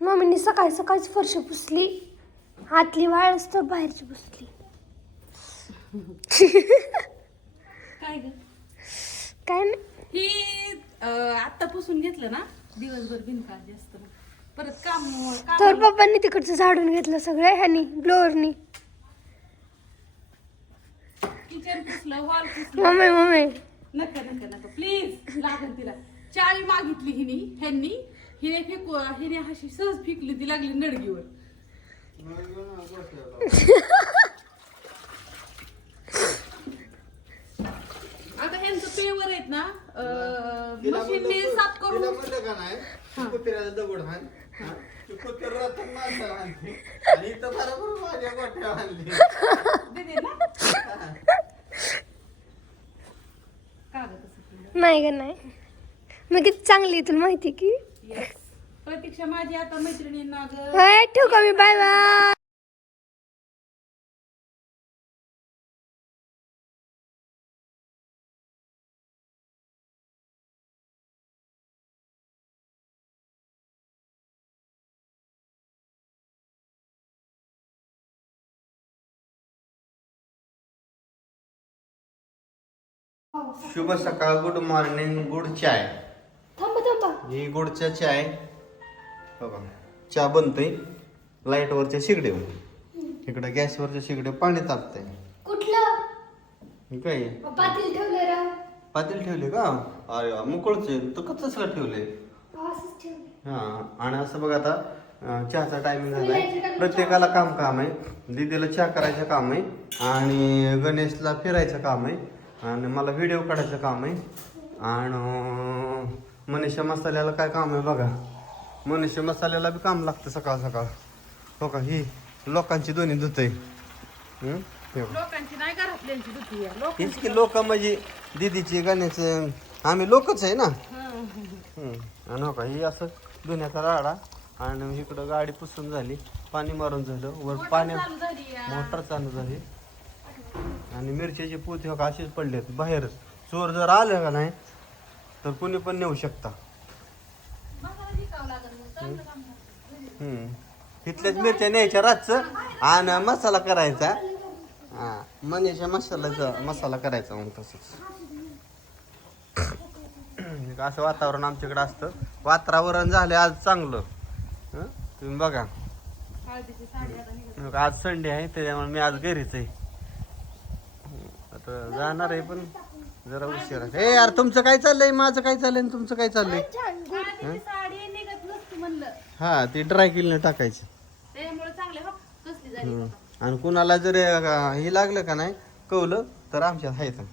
मम्मीने सकाळी सकाळीच फरशी पुसली. आतली वाळच तर बाहेरची पुसली. काय ग? काय नाही. ही आता पुसून घेतलं ना दिवसभर बिनकाळजी असतं परत काम तर पप्पांनी तिकडचं झाडून घेतलं सगळं ह्यानी ब्लोअरनी किचन पुसलं हॉल पुसलं. Mummy mummy. नका नका नका. प्लीज लागन तिला. चावी मागितली हिने ह्यांनी. हिने फेकू हिने अशी सहज फेकली ती लागली नडगीवर. आता ह्यांचं पेवर आहेत ना मशीनने साफ करून म्हणलं का नाही? कुत्र्याला दगड हाण. हा? तू कुत्र रतन माणसाला हाणते आणि इथं बरोबर माझ्या गोठ्या ग? नाही का नाही. मग किती चांगली तुला माहिती की. प्रतीक्षा माझी आता मैत्रिणींना ग. हाय ठेवू का मी? बाय बाय शुभ सकाळ गुड मॉर्निंग गुड चाय. थांबा थांबा. ही गुडच्या चाय बघा चहा बनतोय. लाईटवरच्या शिगडीवर इकडं गॅसवरच्या शिगडीवर पाणी तापतंय. कुठलं? काय? आहे? पातील ठेवलं राव पातेल ठेवले का? अरे वा, मोकळच आहे. तर कचरा ठेवले असंच ठेवलं हा आणि असं बघ आता अं, चहाचा टायमिंग झालाय. प्रत्येकाला काम काम आहे. दीदीला चहा करायचं काम आहे. आणि गणेशला फिरायचं काम आहे. आणि मला व्हिडिओ काढायचं काम आहे. आणि मनीषा मसाल्याला काय काम आहे बघा. मनीषा मसाल्याला बी काम लागतं सकाळ सकाळ. हो का? ही लोकांची दोन्ही धुत हीच की लोक म्हणजे दीदीची गण्याचं आम्ही लोकच आहे ना. आणि हो का? ही असं धुण्याचा राडा आणि इकडं गाडी पुसून झाली. पाणी मारून झालं. वर पाणी चालू झाली या. मोटर चालू झाली. आणि मिरच्याची पोती हो का? अशीच पडलेत बाहेरच. चोर जर आले का नाही तर कुणी पण नेऊ शकता. हम्म. तिथल्याच मिरच्या न्यायच्या रातचं आणि मसाला करायचा. हा मनीषा मसाल्याचा मसाला करायचा मग तसंच. असं वातावरण आमच्याकडे असतं. वातावरण झालं आज चांगलं. हं? तुम्ही बघा. हळदीची साडी आता निघत मग आज संडे आहे त्याच्यामुळे मी आज घरीच आहे. आता जाणार आहे पण. जरा उशीर ए यार तुमचं काय चाललंय? माझं काय चाललंय आणि तुमचं काय चाललंय? हळदीची साडी निघत नसती म्हणलं. हा ती ड्राय क्लीनर टाकायची. त्यामुळे चांगले हो. कसली झाली हम्म. आणि कुणाला जर अं, हे लागलं का नाही कवलं तर आमच्यात आहे तर.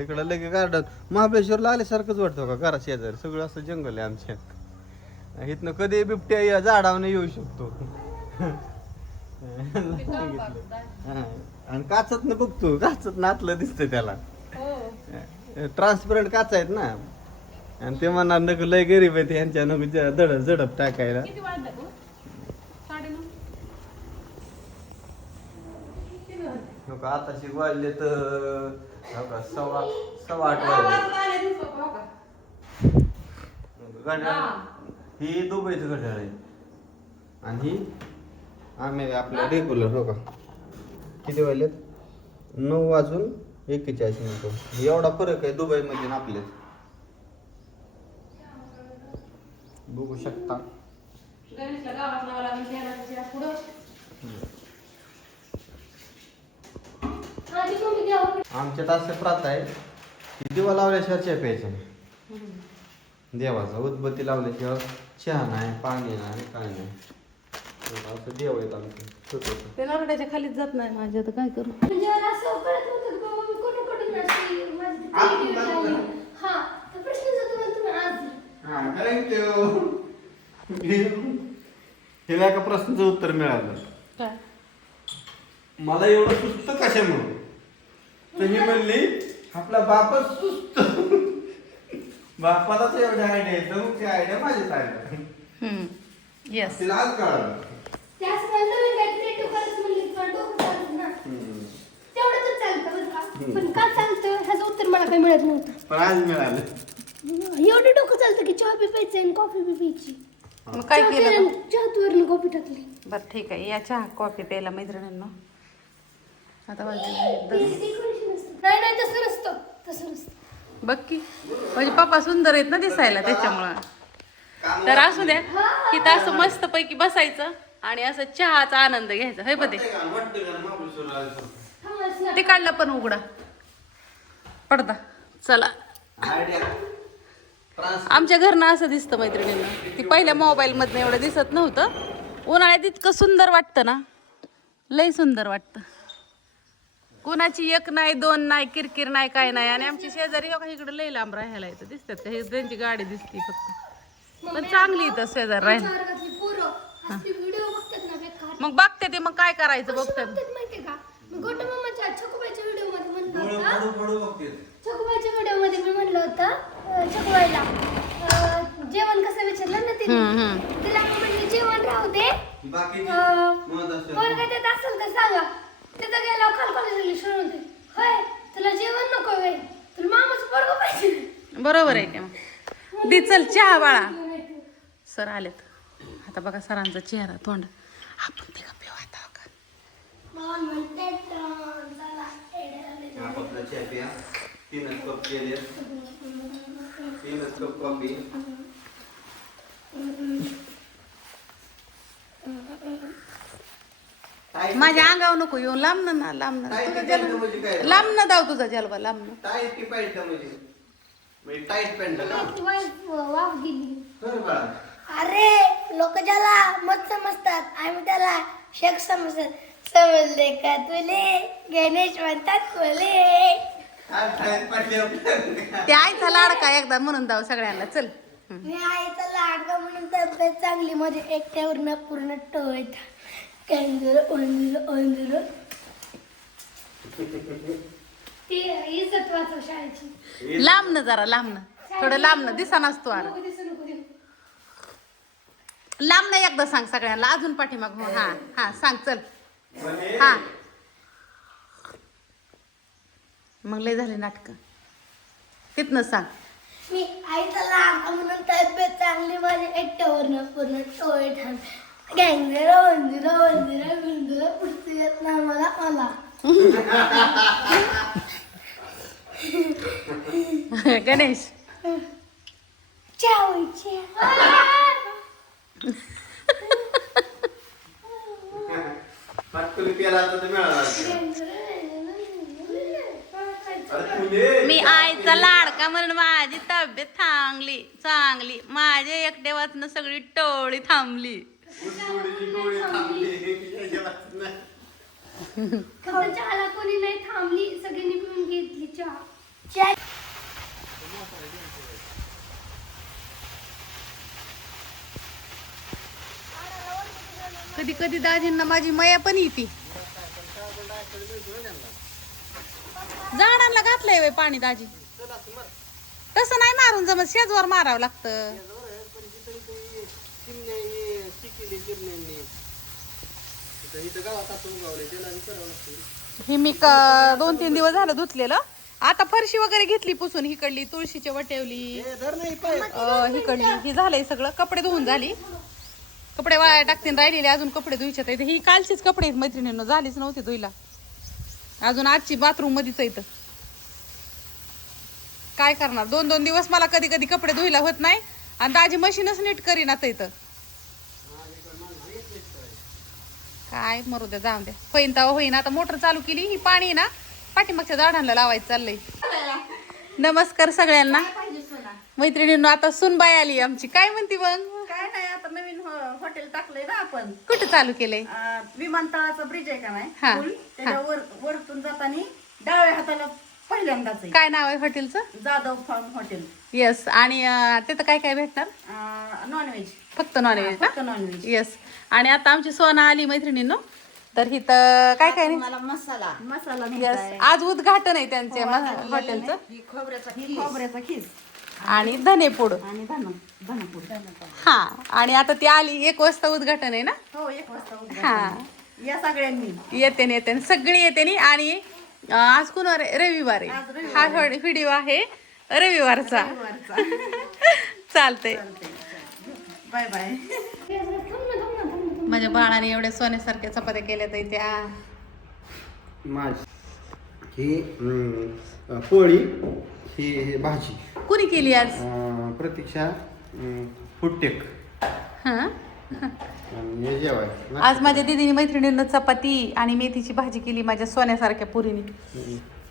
इकडं लगे गार्डन महाबळेश्वरला आल्यासारखंच वाटतं का घरा शेजारी. सगळं असं जंगल आहे आमच्यात इथनं कधी बिबट्या या झाडावर येऊ शकतो. हा. आणि काचत न बघतो काचत नातलं दिसतं त्याला. हो. ट्रान्सपरंट काच आहेत ना. आणि ते म्हणणार नको लय गरीब आहेत यांच्या नको दड झडप टाकायला. किती वाजलं? हो तर हो सव्वा सव्वा आठ वाजले. हो? घड्याळ. ही दुबईचं घड्याळ आहे. आणि ही आम्ही आपल्या रेग्युलर हो का? किती वाजलेत? नऊ वाजून एक्केचाळीस मिनिटं. एवढा फरक आहे दुबईमध्ये आपल्यात. बघू शकता. आमच्यात असं प्रथा आहे की दिवा लावल्याशिवाय चहा प्यायचा नाही. देवाचा उदबत्ती लावल्याशिवाय चहा नाही पाणी नाही काय नाही. असं देव आहेत आमचं छोटं ते नरड्याच्या खालीच जात नाही माझ्या आता काय करू? म्हणजे मला असं कळत नव्हतं की बाबा? मी कुठं कुठून असते माझी ती creativity आली. हा तर प्रश्न जातो मला तुम्ही आज हा, थँक्यू हिला एका प्रश्नाचं उत्तर मिळालं. काय? मला एवढं सुस्त कशामुळं? तर ही म्हणली आपला बापच सुस्त. बापालाच एवढ्या आयडिया येतं मग ती आयडिया माझीच आयडिया येस तिला आज कळालं. त्याच म्हणलं डोकं चालत ना. चालतं बरं का. पण का चालतं? ह्याचं उत्तर मला काही मिळत नव्हतं. पण आज मिळालं. एवढं की चहा बी प्यायची आणि कॉफी बी प्यायची मग काय चहा केलं? केलं चहात वरून कॉफी टाकली. बरं ठीक आहे. या चहा कॉफी प्यायला मैत्रिणींना. आता वाजले दस. डेकोरेशन असतं. नाही नाही तसं नसतं. तसं नसतं. बघ की. म्हणजे पप्पा सुंदर आहेत ना दिसायला त्याच्यामुळं. तर असू द्या. तिथं असं मस्त पैकी बसायचं. आणि असं चहाचा आनंद घ्यायचा. हे बघे थांबाच ना. ते काढलं पण उघडा. पडदा. चला. आमच्या घरनं असं दिसतं मैत्रिणींना. ती पहिल्या मोबाईल मधनं एवढं दिसत नव्हतं. उन्हाळ्यात इतकं सुंदर वाटतं ना. लय सुंदर वाटतं. कुणाची एक नाही दोन नाही किरकिर नाही काय नाही. आणि आमची शेजारी का इकडे लय लांब राहायला येतं. दिसतात का? हे त्यांची गाडी दिसती फक्त. पण चांगली इथं शेजार राहायला आमच्या वर्गातली पोरं असली व्हिडिओ बघतात ना बेकार मग बघते ते मग काय करायचं बघतात माहितीये का? मी गोट मामाच्या छकुबाईच्या व्हिडिओमध्ये म्हणलं होतं. छकुबाईच्या व्हिडिओमध्ये मी म्हणलं होतं छकुबाईला जेवण कसं विचारलं ना तिने. तिला मी म्हणले जेवण राहू दे. काय देत असेल तर सांगा. तिथं गेल्यावर खाल कॉलेजला सुरू होते. होय तुला जेवण नको वे तुला मामाचं पोरगं पाहिजे. बरोबर आहे का मग. दे चल चहा बाळा. सर आलेत. आता बघा सरांचा चेहरा तोंड. आपण ते आता का? माझ्या अंगावर नको येऊन लांब ना लांब ना. म्हणजे? लांब ना दाव तुझा जलवा लांब टाईट पॅन्ट अरे लोक ज्याला मत समजतात आम्ही त्याला शेख समजतात समजले का तुले? गणेश म्हणतात तुले ते आईचा लाडका एकदा म्हणून दाव सगळ्यांना चल. मी आईचा लाडका म्हणून तब्येत चांगली म्हणजे एकट्यावर पूर्ण टोळत. कंजूर उंदूर उंदूर ती इज्जत वाचव शाळेची. लांब ना जरा लांब ना. थोडं लांब ना दिसा नसतो नको दिसू नको दिसू. लांब ना एकदा सांग सगळ्यांना अजून पाठीमाग हो हा हा सांग चल. म्हणे हा. मग लय झाले नाटक. तिथनं सांग. मी आईचा लाडका म्हणून तब्येत चांगली माझी एकट्यावर पूर्ण बिंदूर पुढचं येत ना मला मला. गणेश. मी आईचा लाडका म्हणून माझी तब्येत थांबली चांगली. माझ्या एकट्या वाचनं सगळी टोळी थांबली. चहाला कोणी नाही थांबली. सगळ्यांनी पिऊन घेतली चहा. कधी कधी दाजींना माझी मया पण येते. झाडांना घातलंय वय पाणी दाजी. तसं नाही मारून जमत शेजवर मारावं लागतं. हे मी दोन तीन दिवस झालं धुतलेलं. आता फरशी वगैरे घेतली पुसून हिकडली तुळशीची वटेवली हिकडली ही झालंय सगळं कपडे धुवून झाली. कपडे वाळायला टाकतील राहिलेले अजून कपडे धुईच्यात आहेत. ही कालचीच कपडे आहेत मैत्रिणींना झालीच नव्हती धुईला अजून आजची बाथरूम मध्येच इथं काय करणार? दोन दोन दिवस मला कधी कधी कपडे धुईला होत नाही. आणि दाजी मशीनच नीट करीना इथं. काय मरू द्या जाऊन द्या. होईन तवा होईन. आता मोटर चालू केली ही पाणी ना पाठीमागच्या झाडांना लावायचं चाललंय. नमस्कार सगळ्यांना. मैत्रिणींना आता सुनबाई आली आमची. काय म्हणती मग काय नाही आता नवीन हॉ- हॉटेल टाकलंय ना आपण. कुठं चालू केलंय? अं, विमानतळाचा ब्रिज आहे का नाही? हा, पूल. त्याच्यावर वरतून जाताना डाव्या हाताला पहिल्यांदाच आहे. काय नाव आहे हॉटेलचं? जाधव फार्म हॉटेल येस आणि अं, तिथं काय काय भेटणार? नॉनव्हेज फक्त नॉनव्हेज फक्त ना नॉनव्हेज येस आणि आता आमची सोना आली मैत्रिणींनो. तर हिथं काय काय नाही? मला मसाला. मसाला येस. आज उद्घाटन आहे त्यांच्या म- हॉटेलचं. ही खोबऱ्याचा खीस. खोबऱ्याचा खीस. आणि धनेपूड आणि धन धनपूर हा आणि आता ती आली एक वाजता उद्घाटन आहे ना? हो एक वाजता. हा. या सगळ्यांनी. येते न येते न. सगळी येते नी आणि अं, आज कुणवार आहे? रविवार आज आहे रविवार हा व्हिडिओ आहे रविवारचा. चालतंय. Bye bye. माझ्या बाळाने एवढ्या सोन्यासारख्या चपात्या केल्या तर त्या. माझ ही अं, पोळी ही भाजी. कुणी केली आज? अं, प्रतीक्षा अं, फुटटेक. हा? आणि हे जेवाय. आज माझ्या दिदीने मैत्रिणीनं चपाती आणि मेथीची भाजी केली माझ्या सोन्यासारख्या पुरीने.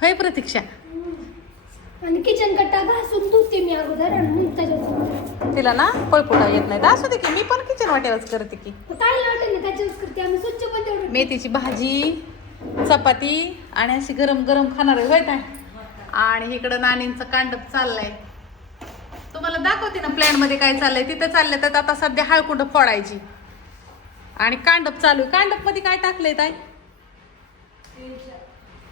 होय प्रतीक्षा? आणि किचन कट्टा घासून धुते मी अगोदर आणि मग त्याच्यावर तिला ना पळपुटा येत नाही. तर असू दे की मी पण किचन वाट्यावरच करते की. काय वाटेल ना त्याच्यावरच करते. आम्ही स्वच्छ पण तेवढं मेथीची भाजी चपाती आणि अशी गरम गरम खाणार आहे होय ताई? आणि इकडं नानींचं कांडप चाललंय. तुम्हाला दाखवते ना प्लॅनमध्ये काय चाललंय. तिथं चाललंय तर आता सध्या हळकुंड फोडायची. आणि कांडप चालू आहे. कांडपमध्ये काय टाकलंय ताई?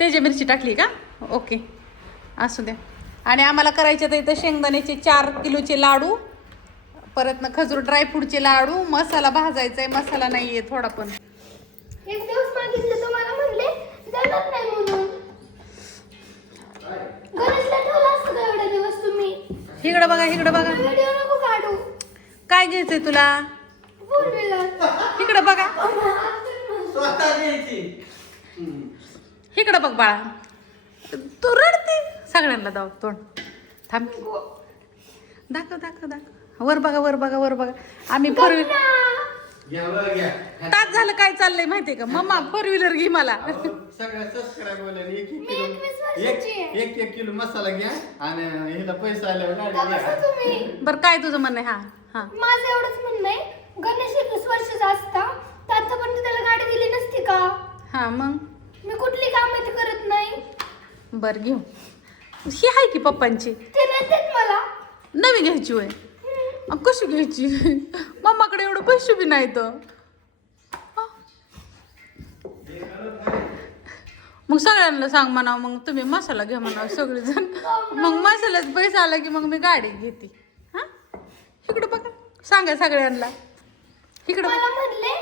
तेजे मिरची टाकली का? ओके. असू द्या. आणि आम्हाला करायचे तर इथं शेंगदाण्याचे चार किलोचे लाडू परत ना खजूर ड्रायफ्रूटचे लाडू मसाला भाजायचा आहे मसाला नाही आहे थोडा पण. एक दिवस मागितलं तुम्हाला म्हणले नाही म्हणून. इकडं बघा इकडं बघा. व्हिडिओ नको काढू. काय घ्यायचंय तुला? Four wheeler. इकडं बघा. इकडं बघ बाळा. तू रडते. सगळ्यांना दाव तोंड. थांब. दाखव दाखव दाखव. वर बघा वर बघा वर बघा. आम्ही फोर व्हीलर तास झालं काय चाललंय माहितीये का? मम्मा फोर व्हीलर घे मला. सगळ्या सबस्क्राईब एक एक मी किलो एक वर्षाची आहे. एक एक किलो मसाला घ्या आणि हिला पैसे आल्यावर गाडी घ्या. तुम्ही? बरं काय तुझं म्हणणं आहे? हा हा. माझं एवढंच म्हणणं आहे. गणेश एकवीस वर्षाचा असता. तर आतापर्यंत त्याला गाडी दिली नसती का? हा मग? मी कुठली कामं ते करत नाही. बरं घेऊ. ही आहे की पप्पांची? ते नाही देत मला. नवी घ्यायची होय. अं, कशी घ्यायची? मम्माकडे एवढं पैसे बी नाही तर मग सगळ्यांना सांग म्हणा मग तुम्ही मसाला घ्या म्हणा सगळेजण. मग मसाल्याच पैसा आला की मग मी गाडी घेते. हा? इकडं बघा. सांगा सगळ्यांना. इकडं. मला म्हणले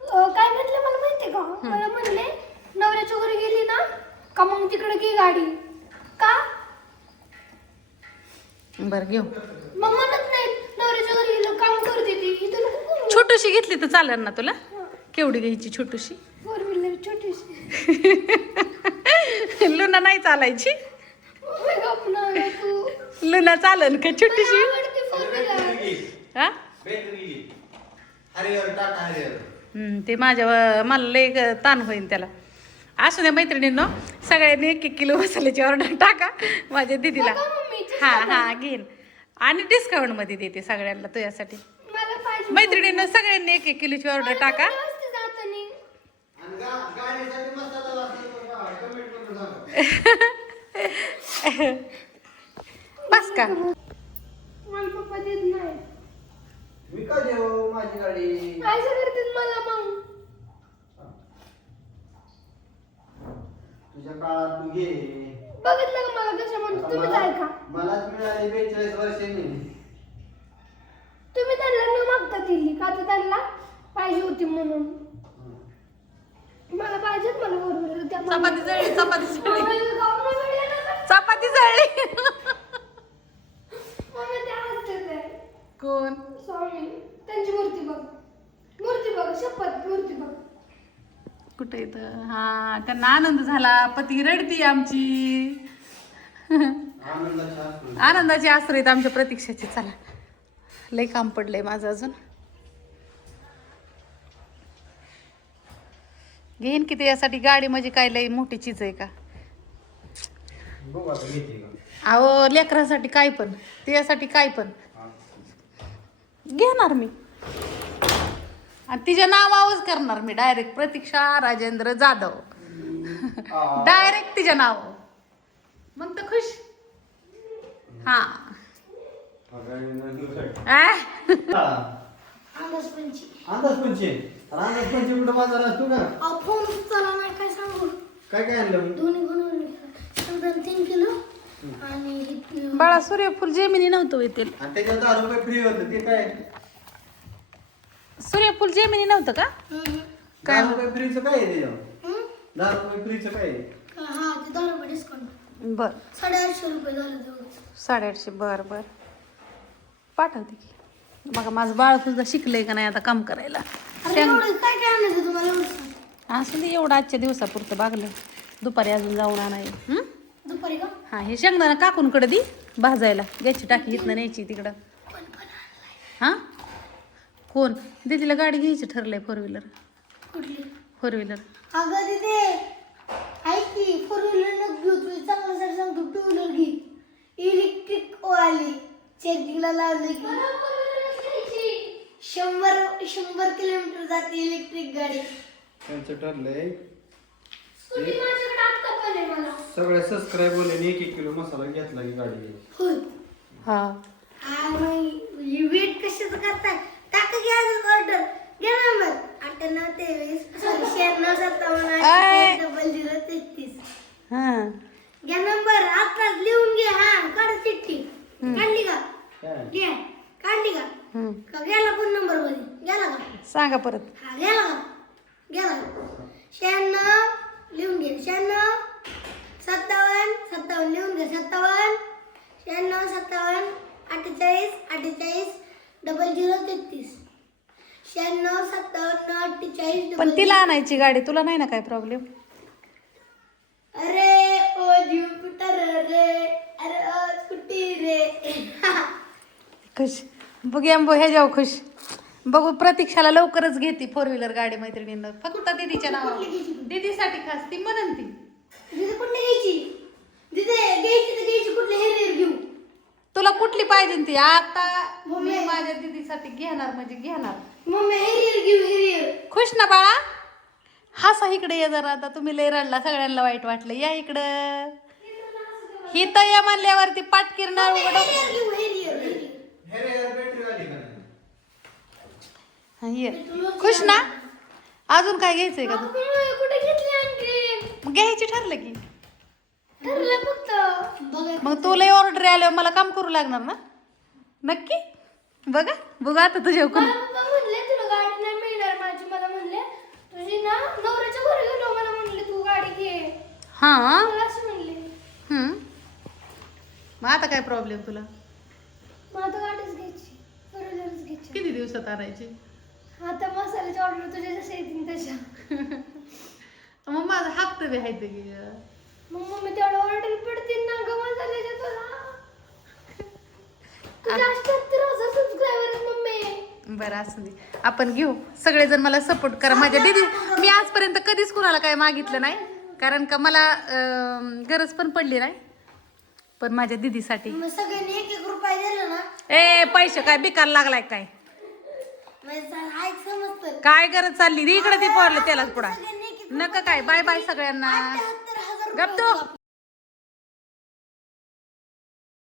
अं, काय म्हटले मला माहितीये का? मला म्हणले नवऱ्याच्या घरी गेली ना का मग तिकडे घे गाडी? का? बरं घेऊ. मग म्हणत नाही नवऱ्याच्या घरी गेलो काम करते ती. छोटूशी घेतली तर चालेल ना तुला? केवढी घ्यायची छोटूशी? फोर व्हीलर छोटीशी. लुना नाही चालायची. लुना चालन का छोटीशी? हा? ते माझ्या मला लय ताण होईल त्याला. असू द्या मैत्रिणींनो सगळ्यांनी एक एक किलो मसाल्याची ऑर्डर टाका माझ्या दिदीला. हा हा घेईन. आणि डिस्काउंटमध्ये देते सगळ्यांना तुझ्यासाठी. मला पाहिजे. मैत्रिणींनो सगळ्यांनी एक एक किलोची ऑर्डर टाका व्यवस्थित जातानी. आणि गा- गाडीसाठी मसाला लागतो का? कमेंट करून सांगा. बस का मला पप्पा देत नाही. मी का देऊ माझी गाडी? असं करतात मला मग. तुझ्या काळात तू घे. बघितलं का मला कशा म्हणतो तुम्हीच ऐका. मलाच मिळाली बेचाळीस वर्षांनी. तुम्ही त्यांना न मागता दिली का? तर त्यांना पाहिजे होती म्हणून. मला पाहिजेत मला बरोबर चपाती जळली चपाती जळली? चपाती जळली. कोण? स्वामी त्यांची मूर्ती बघ. मूर्ती बघ शपथ मूर्ती बघ. कुठे इथं? हा त्यांना आनंद झाला. पती रडती आमची. आनंदाची आसर आहेत आमच्या प्रतीक्षाची. चला. लय काम पडलंय माझं अजून. घेईन की यासाठी गाडी म्हणजे काय लय मोठी चीज आहे का? बघू आता घेते का? अहो लेकरासाठी काय पण त्यासाठी काय पण. घेणार मी. आणि तिच्या नावावरच करणार मी डायरेक्ट प्रतीक्षा राजेंद्र जाधव. डायरेक्ट तिच्या नाव. मग तर खुश. हा? अंदाज पंची बाजार असतो का? अहो फोन चला नाही काय सांगू? काय काय आणलं मग? दोन्ही बनवले. साधारण तीन किलो आणि हे- बाळा सूर्यफूल जेमिनी नव्हतं येतील आणि त्याच्यात दहा रुपये फ्री होतं ते काय? सूर्यफूल जेमिनी नव्हतं का. दहा रुपये फ्रीचं काय आहे त्याच्यावर? दहा रुपये फ्रीचं काय आहे? हा ते दहा रुपये डिस्काउंट बर. साडेआठशे रुपये झाले तेवढं. साडेआठशे बर बर. पाठवते की. बघा माझं बाळ सुद्धा शिकलंय का नाही आता काम करायला? शेंग. एवढं काय काय आणायचं तुम्हाला एवढं सांग. असं दे एवढं आजच्या दिवसापुरतं बागलं. दुपारी अजून जाऊन आणाय हं? दुपारी का? हा हे शेंगदाणा काकूनकडे दी भाजायला. गॅसची टाकी इथनं न्यायची तिकडं. हा? कोण? दीदीला गाडी घ्यायची ठरलंय फोर व्हीलर कुठली? फोर व्हीलर अगं तिथे ऐक की फोर व्हीलर नको घेऊ तुझी चांगल्यासाठी सांगतो टू व्हीलर घे इलेक्ट्रिक वाली चार्जिंगला लावले की शंभर शंभर जाते इलेक्ट्रिक गाडी. त्यांचं ठरलंय. स्कूटी माझ्याकडे आत्ता पण आहे मला सगळ्या सबस्क्रायबरने एक एक किलो मसाला घेतला की गाडी. घ्यायची. होय. हा. आणि वेट कशाचं करताय? टाका घ्या ऑर्डर घ्या ना मग. अठ्ठ्याण्णव तेवीस शहाण्णव सत्तावन्न. अठ्ठेचाळीस, डबल झिरो तेहतीस. हा. घ्या नंबर आता लिहून घे हा काढ चिठ्ठी काढली का काय घ्या काढली का हं. का गेला कोण नंबरमध्ये गेला का सांगा परत. हा गेला का गेला शहाण्णव लिहून घे. शहाण्णव सत्तावन्न सत्तावन्न लिहून घे. सत्तावन्न शहाण्णव सत्तावन्न अठ्ठेचाळीस अठ्ठेचाळीस डबल झिरो तेहतीस. शहाण्णव सत्तावन्न अठ्ठेचाळीस पण डबल तिला आणायची गाडी. तुला नाही ना काय प्रॉब्लेम अरे ओ ज्युपिटर रे अरे ओ स्कूटी रे? खुश. बघूया बघ ह्या जाऊ खुश. बघू प्रतीक्षाला लवकरच घेते फोर व्हीलर गाडी मैत्रिणींना. फक्त दीदीच्या नावावर. दीदीसाठी खास ती म्हणन ती तिथे कुठली घ्यायची? तिथे घ्यायची तर घ्यायची कुठली हेरियर घेऊ? तुला कुठली पाहिजे ती? आता मी माझ्या दीदीसाठी घेणार म्हणजे घेणार. मम्मी हेरियर घेऊ हेरियर खुश ना बाळा? हसा इकडे ये जरा आता. तुम्ही लय रडला सगळ्यांना वाईट वाटलं. या इकडं. ही तर या म्हणल्यावरती पाटकीर नळ उघड हेरियर घेऊ हेरियर बॅटरी आली का नाही? हा, ये. खुश ना? अजून काय घ्यायचंय का तू? कुठे घेतली आणखी? मग घ्यायची ठरलं की. ठरलं फक्त. मग तुला ऑर्डर आल्यावर मला काम करू लागणार ना? नक्की? बघा बघा आता तुझ्या पप्पा म्हणले तुला गाडी नाही मिळणार माझी. मला म्हणले तुझी ना नवऱ्याच्या घरी गेलो. मला म्हणले तू गाडी घे. हा? असं म्हणले. हम्म. मग आता काय प्रॉब्लेम तुला? मग आता गाडीच घ्यायची. फोर व्हीलरच घ्यायची. किती दिवसात आणायची? आता मसाल्याची ऑर्डर तुझ्या जशा येतील तशा. मग माझा हप्ता बी आहे की. मग मम्मी तेवढं ऑर्डर पडतील ना ग मसाल्याच्या तुला? तुझ्या अठ्याहत्तर हजार सबस्क्रायबर आहेत मम्मी. बरं असू दे. आपण घेऊ. सगळेजण मला सपोर्ट करा. माझ्या दीदी मी आजपर्यंत कधीच कुणाला काय मागितलं नाही. कारण का मला अं, गरज पण पडली नाही. पण माझ्या दीदीसाठी. मग सगळ्यांनी एक एक रुपये दिला ना. ए पैसे काय बिकार लागलाय काय? म्हणजे काय गरज चालली? इकडे ती पोरलं त्यालाच पुढा. नका काय बाय बाय सगळ्यांना. अठ्याहत्तर हजार गप तू.